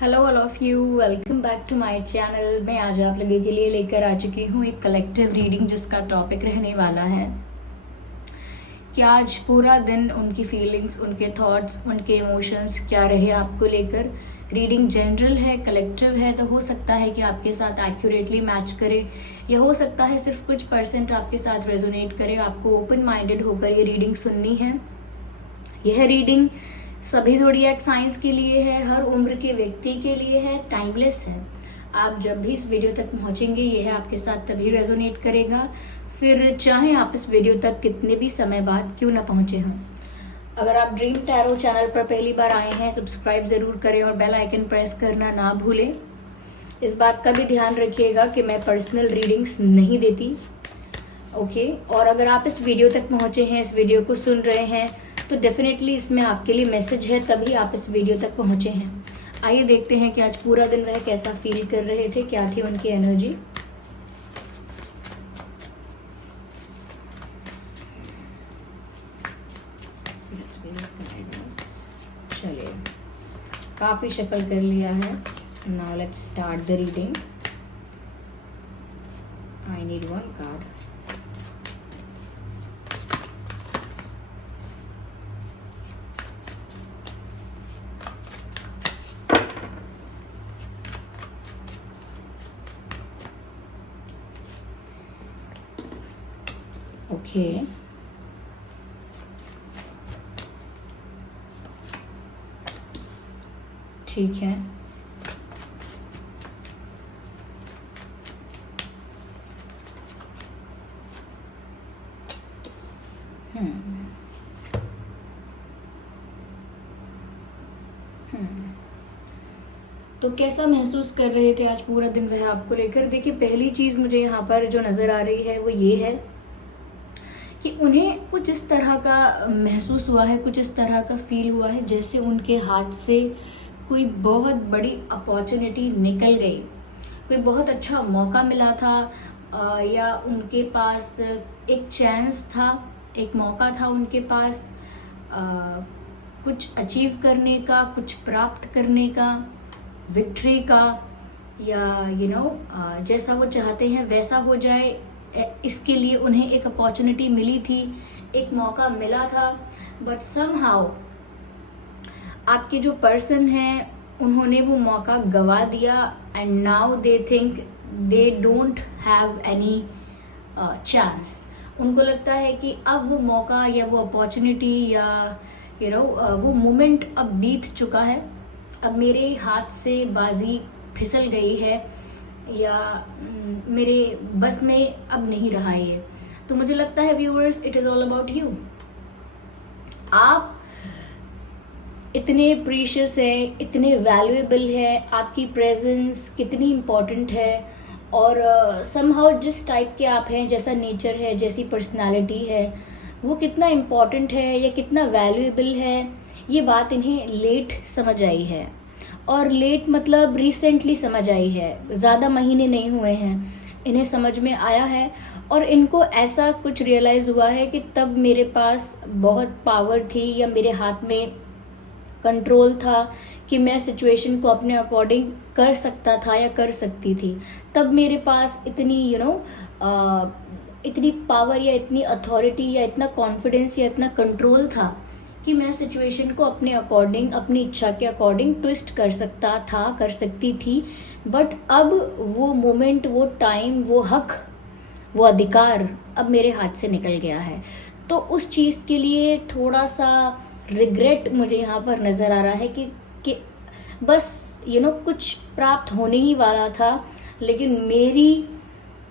Hello all of you, welcome back to my channel. मैं आज आप लोगों के लिए लेकर आ चुकी हूँ एक कलेक्टिव रीडिंग जिसका टॉपिक रहने वाला है कि आज पूरा दिन उनकी फीलिंग्स, उनके थॉट्स, उनके इमोशंस क्या रहे आपको लेकर। रीडिंग जनरल है, कलेक्टिव है, तो हो सकता है कि आपके साथ एक्यूरेटली मैच करे या हो सकता है सिर्फ कुछ परसेंट आपके साथ रेजोनेट करे। आपको ओपन माइंडेड होकर ये रीडिंग सुननी है। यह रीडिंग सभी ज़ोडिएक साइंस के लिए है, हर उम्र के व्यक्ति के लिए है, टाइमलेस है। आप जब भी इस वीडियो तक पहुंचेंगे यह आपके साथ तभी रेजोनेट करेगा, फिर चाहे आप इस वीडियो तक कितने भी समय बाद क्यों ना पहुंचे हों। अगर आप ड्रीम टैरो चैनल पर पहली बार आए हैं, सब्सक्राइब ज़रूर करें और बेल आइकन प्रेस करना ना भूलें। इस बात का भी ध्यान रखिएगा कि मैं पर्सनल रीडिंग्स नहीं देती, ओके। और अगर आप इस वीडियो तक पहुंचे हैं, इस वीडियो को सुन रहे हैं, तो डेफिनेटली इसमें आपके लिए मैसेज है, तभी आप इस वीडियो तक पहुंचे हैं। आइए देखते हैं कि आज पूरा दिन वह कैसा फील कर रहे थे, क्या थी उनकी एनर्जी। चलिए, काफी शफल कर लिया है। Now let's start the reading. I need one card. Okay, ठीक है। तो कैसा महसूस कर रहे थे आज पूरा दिन वह आपको लेकर? देखिए, पहली चीज मुझे यहाँ पर जो नजर आ रही है वो ये है कि उन्हें कुछ इस तरह का महसूस हुआ है, कुछ इस तरह का फील हुआ है जैसे उनके हाथ से कोई बहुत बड़ी अपॉर्चुनिटी निकल गई, कोई बहुत अच्छा मौका मिला था, या उनके पास एक चांस था, एक मौका था उनके पास कुछ अचीव करने का, कुछ प्राप्त करने का, विक्ट्री का, या जैसा वो चाहते हैं वैसा हो जाए, इसके लिए उन्हें एक अपॉर्चुनिटी मिली थी, एक मौका मिला था। बट समहाउ आपके जो पर्सन हैं उन्होंने वो मौका गवा दिया and now they think they don't have any chance. उनको लगता है कि अब वो मौका या वो अपॉर्चुनिटी या वो मोमेंट अब बीत चुका है, अब मेरे हाथ से बाजी फिसल गई है या मेरे बस में अब नहीं रहा ये। तो मुझे लगता है viewers, it is all about you. आप इतने प्रीशियस हैं, इतने वैल्यूएबल हैं, आपकी प्रेजेंस कितनी इम्पॉर्टेंट है, और समहाउ जिस टाइप के आप हैं, जैसा नेचर है, जैसी पर्सनालिटी है, वो कितना इम्पॉर्टेंट है या कितना वैल्यूएबल है, ये बात इन्हें लेट समझ आई है। और लेट मतलब रिसेंटली समझ आई है, ज़्यादा महीने नहीं हुए हैं, इन्हें समझ में आया है। और इनको ऐसा कुछ रियलाइज़ हुआ है कि तब मेरे पास बहुत पावर थी या मेरे हाथ में कंट्रोल था कि मैं सिचुएशन को अपने अकॉर्डिंग कर सकता था या कर सकती थी। तब मेरे पास इतनी इतनी पावर या इतनी अथॉरिटी या इतना कॉन्फिडेंस या इतना कंट्रोल था कि मैं सिचुएशन को अपने अकॉर्डिंग, अपनी इच्छा के अकॉर्डिंग ट्विस्ट कर सकता था, कर सकती थी। बट अब वो मोमेंट, वो टाइम, वो हक, वो अधिकार अब मेरे हाथ से निकल गया है। तो उस चीज़ के लिए थोड़ा सा रिग्रेट मुझे यहाँ पर नज़र आ रहा है कि बस कुछ प्राप्त होने ही वाला था, लेकिन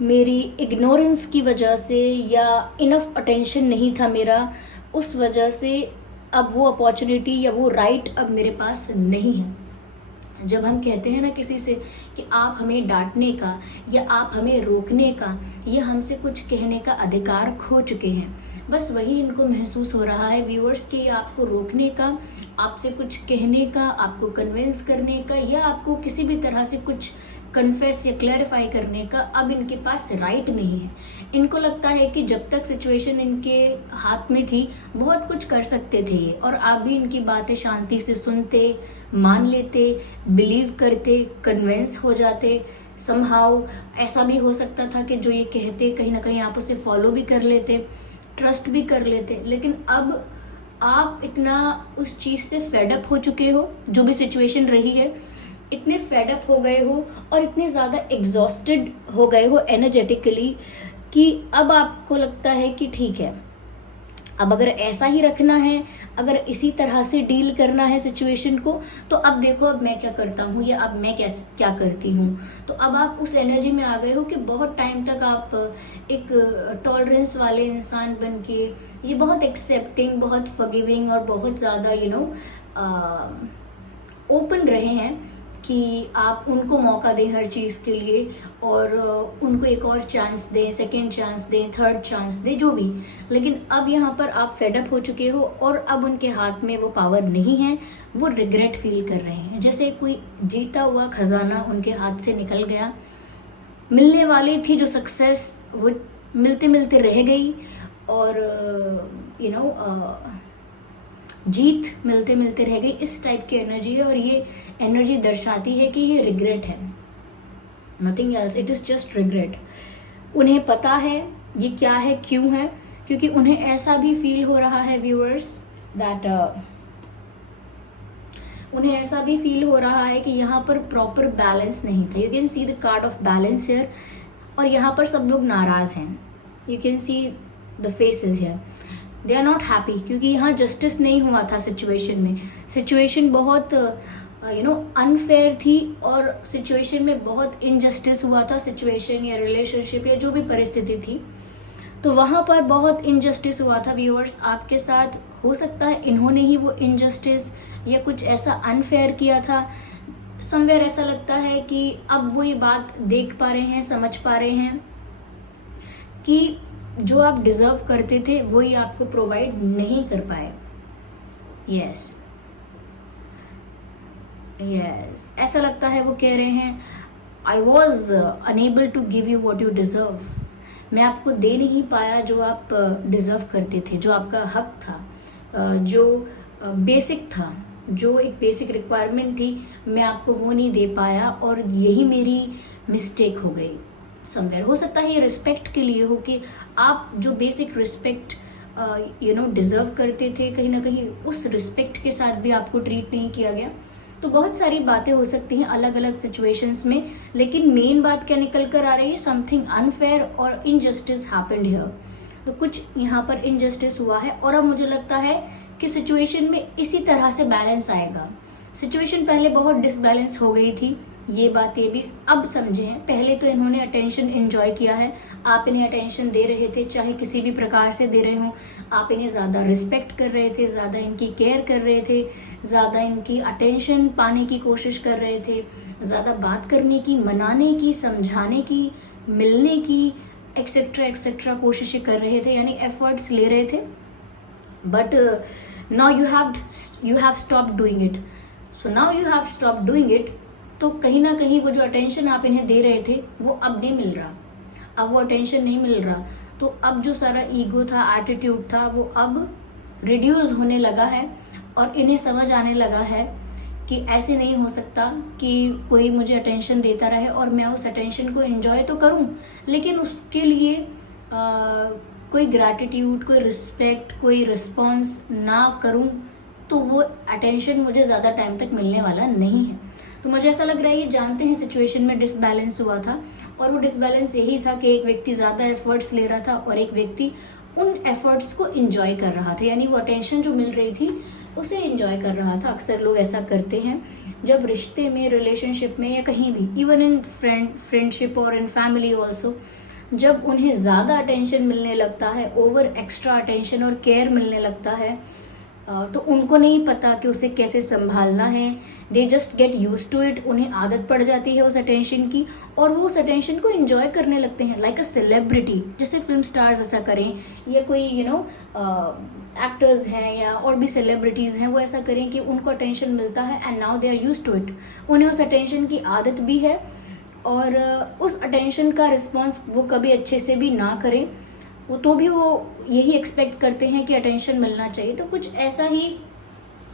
मेरी इग्नोरेंस की वजह से या इनफ अटेंशन नहीं था मेरा, उस वजह से अब वो अपॉर्चुनिटी या वो राइट अब मेरे पास नहीं है। जब हम कहते हैं ना किसी से कि आप हमें डांटने का या आप हमें रोकने का या हमसे कुछ कहने का अधिकार खो चुके हैं, बस वही इनको महसूस हो रहा है व्यूअर्स कि आपको रोकने का, आपसे कुछ कहने का, आपको कन्विंस करने का या आपको किसी भी तरह से कुछ कन्फेस या क्लैरिफाई करने का अब इनके पास राइट नहीं है। इनको लगता है कि जब तक सिचुएशन इनके हाथ में थी बहुत कुछ कर सकते थे ये, और आप भी इनकी बातें शांति से सुनते, मान लेते, बिलीव करते, कन्विंस हो जाते। समहाउ ऐसा भी हो सकता था कि जो ये कहते कहीं ना कहीं आप उसे फॉलो भी कर लेते, ट्रस्ट भी कर लेते। लेकिन अब आप इतना उस चीज़ से फेडअप हो चुके हो, जो भी सिचुएशन रही है, इतने फेडअप हो गए हो और इतने ज़्यादा एग्जॉस्टेड हो गए हो एनर्जेटिकली कि अब आपको लगता है कि ठीक है, अब अगर ऐसा ही रखना है, अगर इसी तरह से डील करना है सिचुएशन को, तो अब देखो अब मैं क्या करता हूँ या अब मैं क्या करती हूँ। तो अब आप उस एनर्जी में आ गए हो कि बहुत टाइम तक आप एक टॉलरेंस वाले इंसान बन के, ये बहुत एक्सेप्टिंग, बहुत फॉरगिविंग और बहुत ज़्यादा ओपन रहे हैं कि आप उनको मौका दें हर चीज़ के लिए, और उनको एक और चांस दें, सेकंड चांस दें, थर्ड चांस दें, जो भी। लेकिन अब यहाँ पर आप फेडअप हो चुके हो और अब उनके हाथ में वो पावर नहीं है, वो रिग्रेट फील कर रहे हैं, जैसे कोई जीता हुआ खजाना उनके हाथ से निकल गया। मिलने वाली थी जो सक्सेस, वो मिलते मिलते रह गई, और जीत मिलते मिलते रह गई। इस टाइप की एनर्जी है, और ये एनर्जी दर्शाती है कि ये रिग्रेट है, nothing else, it is just regret. उन्हें पता है ये क्या है, क्यों है, क्योंकि उन्हें ऐसा भी फील हो रहा है व्यूअर्स दैट उन्हें ऐसा भी फील हो रहा है कि यहाँ पर प्रॉपर बैलेंस नहीं था। You can see the card of balance here, और यहाँ पर सब लोग नाराज हैं। You can see the faces here, they are not happy, क्योंकि यहाँ जस्टिस नहीं हुआ था सिचुएशन में। सिचुएशन बहुत अनफेयर थी, और सिचुएशन में बहुत इनजस्टिस हुआ था। सिचुएशन या रिलेशनशिप या जो भी परिस्थिति थी, तो वहाँ पर बहुत इनजस्टिस हुआ था व्यूअर्स आपके साथ। हो सकता है इन्होंने ही वो इनजस्टिस या कुछ ऐसा अनफेयर किया था। समवेयर ऐसा लगता है कि अब वो ये बात देख पा रहे हैं, समझ पा रहे हैं कि जो आप डिजर्व करते थे वो ही आपको प्रोवाइड नहीं कर पाए। यस, ऐसा लगता है वो कह रहे हैं I was unable to give you what you deserve. मैं आपको दे नहीं पाया जो आप डिजर्व करते थे, जो आपका हक था, जो बेसिक था, जो एक बेसिक रिक्वायरमेंट थी, मैं आपको वो नहीं दे पाया, और यही मेरी मिस्टेक हो गई। समवेयर हो सकता है ये रिस्पेक्ट के लिए हो कि आप जो बेसिक रिस्पेक्ट डिजर्व करते थे, कहीं ना कहीं उस रिस्पेक्ट के साथ भी आपको ट्रीट नहीं किया गया। तो बहुत सारी बातें हो सकती हैं अलग अलग सिचुएशंस में, लेकिन मेन बात क्या निकल कर आ रही है, समथिंग अनफेयर और इनजस्टिस हैपेंड हियर। तो कुछ यहाँ पर इनजस्टिस हुआ है, और अब मुझे लगता है कि सिचुएशन में इसी तरह से बैलेंस आएगा। सिचुएशन पहले बहुत डिसबैलेंस हो गई थी, ये बात ये भी अब समझे हैं। पहले तो इन्होंने अटेंशन एंजॉय किया है, आप इन्हें अटेंशन दे रहे थे, चाहे किसी भी प्रकार से दे रहे हो, आप इन्हें ज़्यादा रिस्पेक्ट कर रहे थे, ज़्यादा इनकी केयर कर रहे थे, ज़्यादा इनकी अटेंशन पाने की कोशिश कर रहे थे, ज़्यादा बात करने की, मनाने की, समझाने की, मिलने की, एक्सेट्रा एक्सेट्रा कोशिशें कर रहे थे, यानी एफर्ट्स ले रहे थे। But now you have stop doing it. So now you have stop doing it, तो कहीं ना कहीं वो जो अटेंशन आप इन्हें दे रहे थे वो अब नहीं मिल रहा, अब वो अटेंशन नहीं मिल रहा। तो अब जो सारा ईगो था, एटीट्यूड था, वो अब रिड्यूस होने लगा है, और इन्हें समझ आने लगा है कि ऐसे नहीं हो सकता कि कोई मुझे अटेंशन देता रहे और मैं उस अटेंशन को एंजॉय तो करूं, लेकिन उसके लिए कोई ग्रैटिट्यूड, कोई रिस्पेक्ट, कोई रिस्पॉन्स ना करूं, तो वो अटेंशन मुझे ज़्यादा टाइम तक मिलने वाला नहीं है। तो मुझे ऐसा लग रहा है ये जानते हैं सिचुएशन में डिसबैलेंस हुआ था, और वो डिसबैलेंस यही था कि एक व्यक्ति ज़्यादा एफर्ट्स ले रहा था और एक व्यक्ति उन एफर्ट्स को एंजॉय कर रहा था, यानी वो अटेंशन जो मिल रही थी उसे एंजॉय कर रहा था। अक्सर लोग ऐसा करते हैं जब रिश्ते में, रिलेशनशिप में, या कहीं भी, इवन इन फ्रेंडशिप और इन फैमिली ऑल्सो, जब उन्हें ज़्यादा अटेंशन मिलने लगता है, ओवर एक्स्ट्रा अटेंशन और केयर मिलने लगता है, तो उनको नहीं पता कि उसे कैसे संभालना है। They just get use to it, उन्हें आदत पड़ जाती है उस अटेंशन की, और वो उस अटेंशन को एंजॉय करने लगते हैं लाइक अ सेलिब्रिटी। जैसे फिल्म स्टार्स ऐसा करें, या कोई एक्टर्स हैं या और भी सेलिब्रिटीज़ हैं, वो ऐसा करें कि उनको अटेंशन मिलता है and now they are use to it. उन्हें उस अटेंशन की आदत भी है, और उस अटेंशन का रिस्पॉन्स वो कभी अच्छे से भी ना करें, वो तो भी वो यही एक्सपेक्ट करते हैं कि अटेंशन मिलना चाहिए। तो कुछ ऐसा ही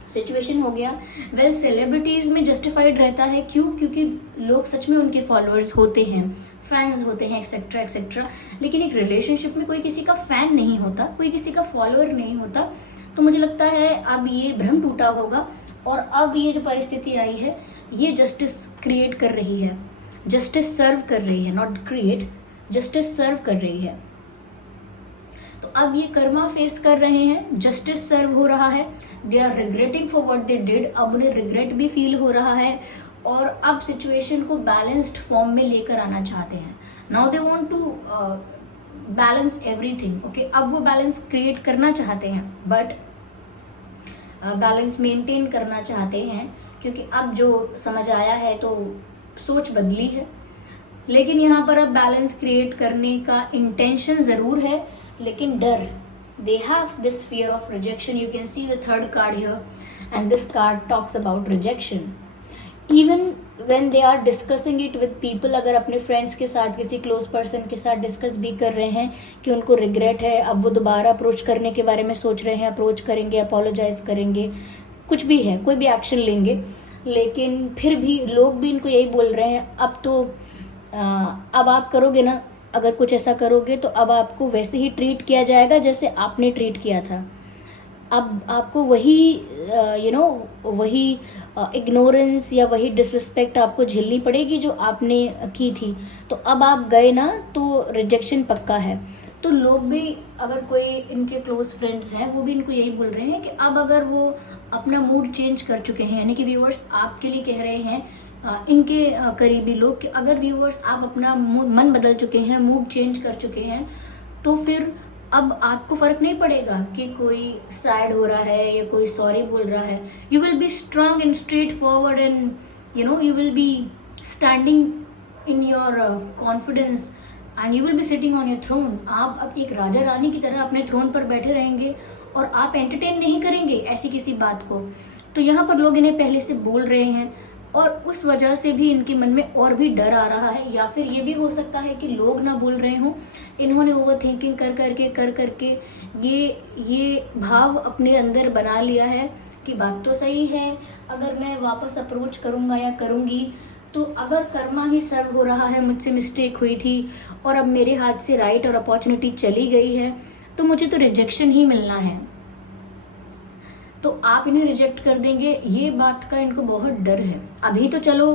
सिचुएशन हो गया। वेल, सेलिब्रिटीज़ में जस्टिफाइड रहता है, क्यों? क्योंकि लोग सच में उनके फॉलोअर्स होते हैं, फैंस होते हैं, एक्सेट्रा एक्सेट्रा। लेकिन एक रिलेशनशिप में कोई किसी का फैन नहीं होता, कोई किसी का फॉलोअर नहीं होता। तो मुझे लगता है अब ये भ्रम टूटा होगा, और अब ये जो परिस्थिति आई है ये जस्टिस क्रिएट कर रही है, जस्टिस सर्व कर रही है, नॉट क्रिएट, जस्टिस सर्व कर रही है। तो अब ये कर्मा फेस कर रहे हैं, जस्टिस सर्व हो रहा है, they are regretting for what they did, अब उन्हें रिग्रेट भी फील हो रहा है, और अब सिचुएशन को बैलेंस्ड फॉर्म में लेकर आना चाहते हैं। Now they want to balance everything, okay. अब वो बैलेंस क्रिएट करना चाहते हैं, बट बैलेंस मेंटेन करना चाहते हैं, क्योंकि अब जो समझ आया है तो सोच बदली है। लेकिन यहाँ पर अब बैलेंस क्रिएट करने का इंटेंशन ज़रूर है, लेकिन डर, they have this fear of rejection. You can see the third card here, and this card talks about rejection. Even when they are discussing it with people, अगर अपने फ्रेंड्स के साथ, किसी क्लोज पर्सन के साथ डिस्कस भी कर रहे हैं कि उनको रिग्रेट है, अब वो दोबारा अप्रोच करने के बारे में सोच रहे हैं, अप्रोच करेंगे, अपोलोजाइज करेंगे, कुछ भी है, कोई भी एक्शन लेंगे, लेकिन फिर भी लोग भी इनको यही बोल रहे हैं, अब तो अब आप करोगे ना, अगर कुछ ऐसा करोगे तो अब आपको वैसे ही ट्रीट किया जाएगा जैसे आपने ट्रीट किया था। अब आपको वही वही इग्नोरेंस या वही डिसरिस्पेक्ट आपको झेलनी पड़ेगी जो आपने की थी। तो अब आप गए ना तो रिजेक्शन पक्का है। तो लोग भी, अगर कोई इनके क्लोज फ्रेंड्स हैं, वो भी इनको यही बोल रहे हैं कि अब अगर वो अपना मूड चेंज कर चुके हैं, यानी कि व्यूअर्स आपके लिए कह रहे हैं, इनके करीबी लोग, कि अगर व्यूअर्स आप अपना मन बदल चुके हैं, मूड चेंज कर चुके हैं, तो फिर अब आपको फर्क नहीं पड़ेगा कि कोई सैड हो रहा है या कोई सॉरी बोल रहा है। You will be strong and straightforward, and you will be standing in your confidence, and you will be sitting on your throne. आप अब एक राजा रानी की तरह अपने थ्रोन पर बैठे रहेंगे, और आप एंटरटेन नहीं करेंगे ऐसी किसी बात को। तो यहाँ पर लोग इन्हें पहले से बोल रहे हैं, और उस वजह से भी इनके मन में और भी डर आ रहा है। या फिर ये भी हो सकता है कि लोग ना बोल रहे हों, इन्होंने ओवर थिंकिंग कर करके ये भाव अपने अंदर बना लिया है कि बात तो सही है, अगर मैं वापस अप्रोच करूँगा या करूँगी तो अगर कर्मा ही सर्व हो रहा है, मुझसे मिस्टेक हुई थी और अब मेरे हाथ से राइट और अपॉर्चुनिटी चली गई है, तो मुझे तो रिजेक्शन ही मिलना है, तो आप इन्हें रिजेक्ट कर देंगे, ये बात का इनको बहुत डर है। अभी तो चलो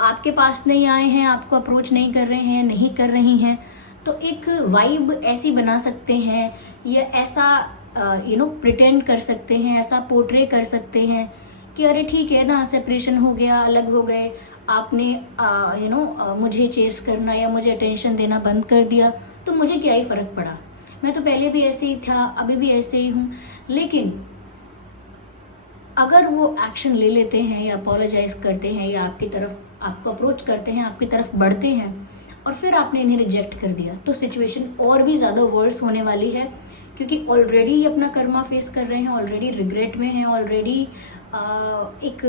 आपके पास नहीं आए हैं, आपको अप्रोच नहीं कर रहे हैं, नहीं कर रही हैं, तो एक वाइब ऐसी बना सकते हैं, या ऐसा प्रिटेंड कर सकते हैं, ऐसा पोर्ट्रे कर सकते हैं कि अरे ठीक है ना, सेपरेशन हो गया, अलग हो गए, आपने मुझे चेस करना या मुझे अटेंशन देना बंद कर दिया, तो मुझे क्या ही फ़र्क पड़ा, मैं तो पहले भी ऐसे ही था, अभी भी ऐसे ही हूँ। लेकिन अगर वो एक्शन ले लेते हैं या अपोलोजाइज करते हैं या आपकी तरफ आपको अप्रोच करते हैं, आपकी तरफ बढ़ते हैं, और फिर आपने इन्हें रिजेक्ट कर दिया, तो सिचुएशन और भी ज़्यादा वर्स होने वाली है, क्योंकि ऑलरेडी ये अपना कर्मा फेस कर रहे हैं, ऑलरेडी रिग्रेट में हैं, ऑलरेडी एक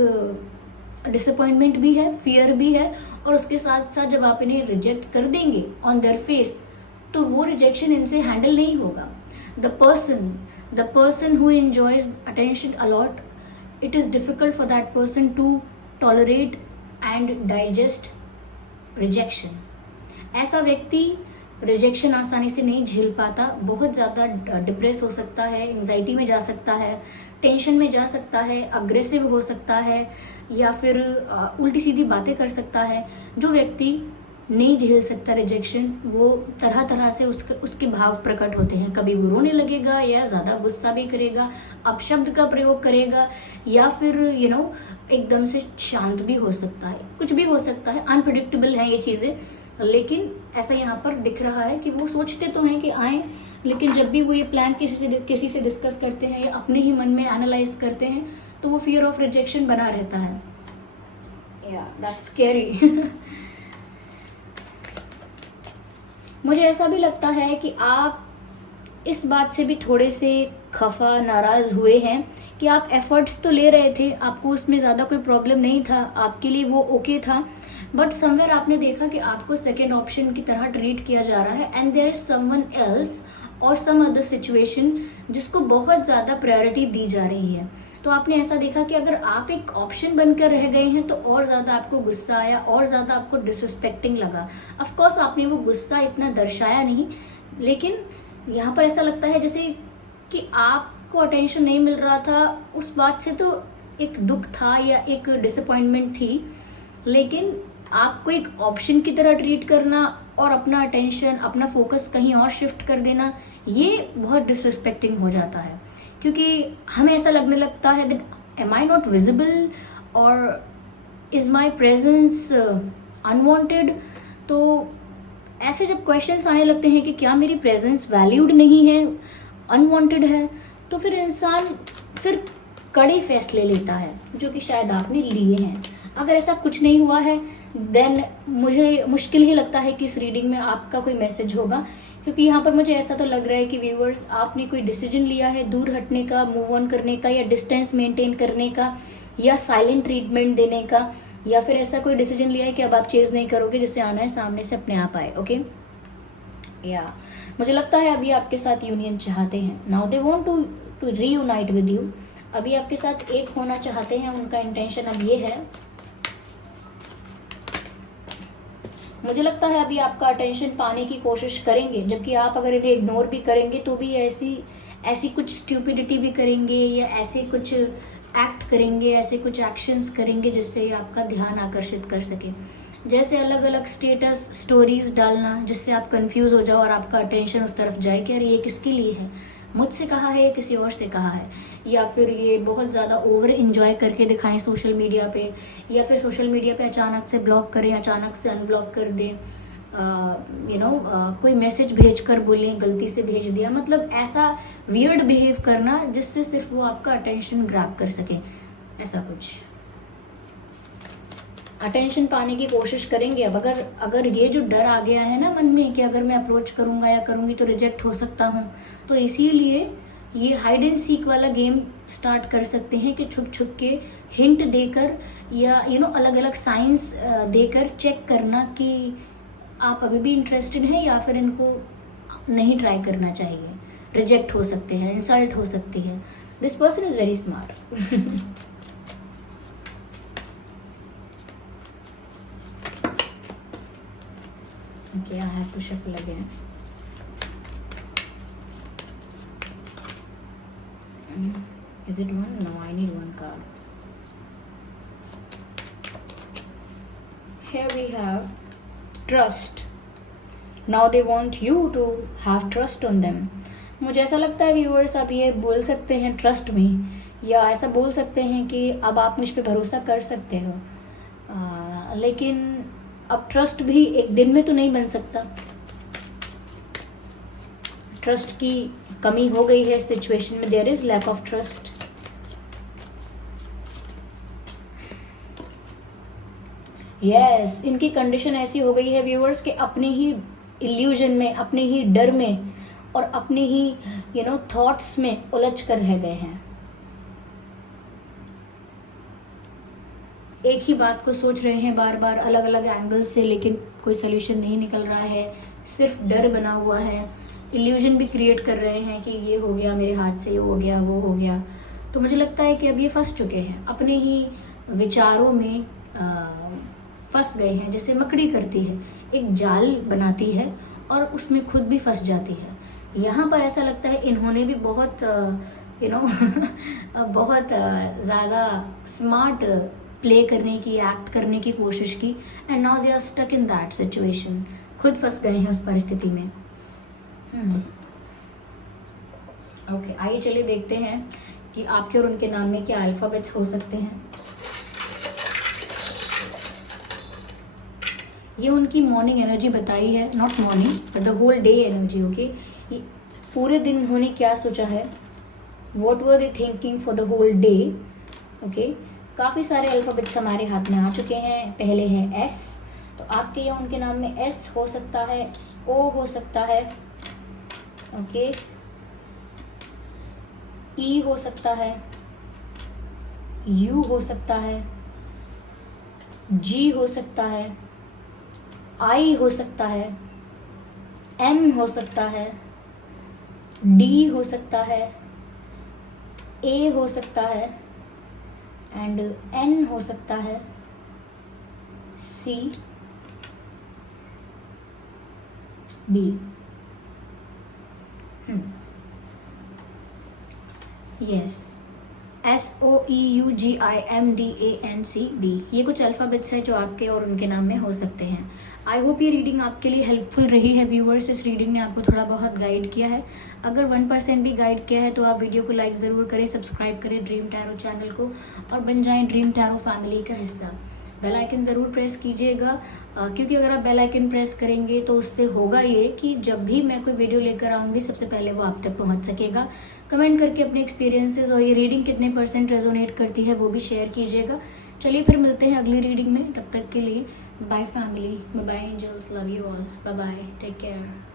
डिसअपॉइंटमेंट भी है, फियर भी है, और उसके साथ साथ जब आप इन्हें रिजेक्ट कर देंगे ऑन देयर फेस, तो वो रिजेक्शन इनसे हैंडल नहीं होगा। The person who enjoys attention a lot, it is difficult for that person to tolerate and digest rejection. ऐसा व्यक्ति रिजेक्शन आसानी से नहीं झेल पाता, बहुत ज़्यादा डिप्रेस हो सकता है, एंजाइटी में जा सकता है, टेंशन में जा सकता है, अग्रेसिव हो सकता है, या फिर उल्टी सीधी बातें कर सकता है। जो व्यक्ति नहीं झेल सकता रिजेक्शन, वो तरह तरह से उसके भाव प्रकट होते हैं, कभी वो रोने लगेगा या ज़्यादा गुस्सा भी करेगा, अपशब्द का प्रयोग करेगा, या फिर एकदम से शांत भी हो सकता है, कुछ भी हो सकता है, अनप्रिडिक्टेबल है ये चीज़ें। लेकिन ऐसा यहाँ पर दिख रहा है कि वो सोचते तो हैं कि आए, लेकिन जब भी वो ये प्लान किसी से डिस्कस करते हैं या अपने ही मन में एनालाइज करते हैं, तो वो फियर ऑफ रिजेक्शन बना रहता है। या दैट्स स्कैरी। मुझे ऐसा भी लगता है कि आप इस बात से भी थोड़े से खफा नाराज़ हुए हैं कि आप एफर्ट्स तो ले रहे थे, आपको उसमें ज़्यादा कोई प्रॉब्लम नहीं था, आपके लिए वो ओके था, बट समवेयर आपने देखा कि आपको सेकेंड ऑप्शन की तरह ट्रीट किया जा रहा है and there is someone else और सम अदर सिचुएशन जिसको बहुत ज़्यादा प्रायोरिटी दी जा रही है। तो आपने ऐसा देखा कि अगर आप एक ऑप्शन बनकर रह गए हैं तो और ज़्यादा आपको गुस्सा आया, और ज़्यादा आपको डिसरिस्पेक्टिंग लगा। ऑफ कोर्स आपने वो गुस्सा इतना दर्शाया नहीं, लेकिन यहाँ पर ऐसा लगता है जैसे कि आपको अटेंशन नहीं मिल रहा था, उस बात से तो एक दुख था या एक डिसअपॉइंटमेंट थी, लेकिन आपको एक ऑप्शन की तरह ट्रीट करना और अपना अटेंशन, अपना फोकस कहीं और शिफ्ट कर देना, ये बहुत डिसरिस्पेक्टिंग हो जाता है। क्योंकि हमें ऐसा लगने लगता है that am I not visible और इज माई प्रेजेंस अनवांटेड। तो ऐसे जब क्वेश्चंस आने लगते हैं कि क्या मेरी प्रेजेंस वैल्यूड नहीं है, अनवांटेड है, तो फिर इंसान फिर कड़े फैसले लेता है जो कि शायद आपने लिए हैं। अगर ऐसा कुछ नहीं हुआ है देन मुझे मुश्किल ही लगता है कि इस रीडिंग में आपका कोई मैसेज होगा, क्योंकि यहाँ पर मुझे ऐसा तो लग रहा है कि व्यूअर्स आपने कोई डिसीजन लिया है दूर हटने का, मूव ऑन करने का, या डिस्टेंस मेंटेन करने का, या साइलेंट ट्रीटमेंट देने का, या फिर ऐसा कोई डिसीजन लिया है कि अब आप चेज नहीं करोगे, जिससे आना है सामने से अपने आप आए। ओके, या मुझे लगता है अभी आपके साथ यूनियन चाहते हैं। Now they want to reunite with you. अभी आपके साथ एक होना चाहते हैं, उनका इंटेंशन अब ये है। मुझे लगता है अभी आपका अटेंशन पाने की कोशिश करेंगे, जबकि आप अगर इन्हें इग्नोर भी करेंगे तो भी ऐसी कुछ स्ट्यूपिडिटी भी करेंगे, या ऐसे कुछ एक्ट करेंगे, ऐसे कुछ एक्शंस करेंगे जिससे आपका ध्यान आकर्षित कर सके। जैसे अलग अलग स्टेटस स्टोरीज डालना जिससे आप कंफ्यूज हो जाओ और आपका अटेंशन उस तरफ जाए कि अरे ये किसके लिए है, मुझसे कहा है या किसी और से कहा है, या फिर ये बहुत ज़्यादा ओवर इंजॉय करके दिखाएं सोशल मीडिया पे, या फिर सोशल मीडिया पे अचानक से ब्लॉक करें, अचानक से अनब्लॉक कर दें, कोई मैसेज भेज कर बोलें गलती से भेज दिया, मतलब ऐसा वियर्ड बिहेव करना जिससे सिर्फ वो आपका अटेंशन ग्रैब कर सके, ऐसा कुछ अटेंशन पाने की कोशिश करेंगे। अब अगर ये जो डर आ गया है ना मन में कि अगर मैं अप्रोच करूंगा या करूंगी तो रिजेक्ट हो सकता हूँ, तो इसीलिए ये हाइड एंड सीक वाला गेम स्टार्ट कर सकते हैं कि छुप छुप के हिंट देकर या अलग अलग साइंस देकर चेक करना कि आप अभी भी इंटरेस्टेड हैं या फिर इनको नहीं ट्राई करना चाहिए। रिजेक्ट हो सकते हैं, इंसल्ट हो सकती है। This person is very smart. Okay, I have to shuffle again. Is it one? No, I need one card. Here we have trust. Now they want you to have trust on them. मुझे ऐसा लगता है viewers आप ये बोल सकते हैं trust में, या ऐसा बोल सकते हैं कि अब आप मुझ पे भरोसा कर सकते हो, लेकिन अब ट्रस्ट भी एक दिन में तो नहीं बन सकता। ट्रस्ट की कमी हो गई है इस सिचुएशन में, there is lack of trust. Yes, इनकी कंडीशन ऐसी हो गई है व्यूअर्स कि अपने ही इल्यूजन में, अपने ही डर में और अपने ही थॉट्स में उलझ कर रह गए हैं। एक ही बात को सोच रहे हैं बार बार अलग अलग एंगल से, लेकिन कोई सोल्यूशन नहीं निकल रहा है, सिर्फ डर बना हुआ है। इल्यूजन भी क्रिएट कर रहे हैं कि ये हो गया मेरे हाथ से, ये हो गया, वो हो गया। तो मुझे लगता है कि अब ये फंस चुके हैं, अपने ही विचारों में फंस गए हैं। जैसे मकड़ी करती है, एक जाल बनाती है और उसमें खुद भी फंस जाती है। यहाँ पर ऐसा लगता है इन्होंने भी बहुत बहुत ज़्यादा स्मार्ट प्ले करने की, एक्ट करने की कोशिश की, and now they are stuck in that situation. खुद फंस गए हैं उस परिस्थिति में। ओके, आइए चलिए देखते हैं कि आपके और उनके नाम में क्या अल्फाबेट्स हो सकते हैं। ये उनकी मॉर्निंग एनर्जी बताई है, not morning but the whole day energy. Okay, पूरे दिन उन्होंने क्या सोचा है, what were they thinking for the whole day. Okay, काफ़ी सारे अल्फ़ाबेट्स हमारे हाथ में आ चुके हैं। पहले है एस, तो आपके या उनके नाम में एस हो सकता है, ओ हो सकता है, ओके, ई हो सकता है, यू हो सकता है, जी हो सकता है, आई हो सकता है, एम हो सकता है, डी हो सकता है, ए हो सकता है एंड एन हो सकता है, सी, बी। यस, SOEUGIMDANCB, ये कुछ अल्फ़ाबेट्स हैं जो आपके और उनके नाम में हो सकते हैं। आई होप ये रीडिंग आपके लिए हेल्पफुल रही है व्यूवर्स। इस रीडिंग ने आपको थोड़ा बहुत गाइड किया है। अगर 1% भी गाइड किया है तो आप वीडियो को लाइक ज़रूर करें, सब्सक्राइब करें ड्रीम टैरो चैनल को और बन जाएं ड्रीम टैरो फैमिली का हिस्सा। बेल आइकन ज़रूर प्रेस कीजिएगा, क्योंकि अगर आप बेल आइकन प्रेस करेंगे तो उससे होगा ये कि जब भी मैं कोई वीडियो लेकर आऊँगी सबसे पहले वो आप तक पहुँच सकेगा। कमेंट करके अपने एक्सपीरियंसेस और ये रीडिंग कितने % रेजोनेट करती है वो भी शेयर कीजिएगा। चलिए फिर मिलते हैं अगली रीडिंग में, तब तक के लिए bye family, bye angels, love you all, bye bye, take care.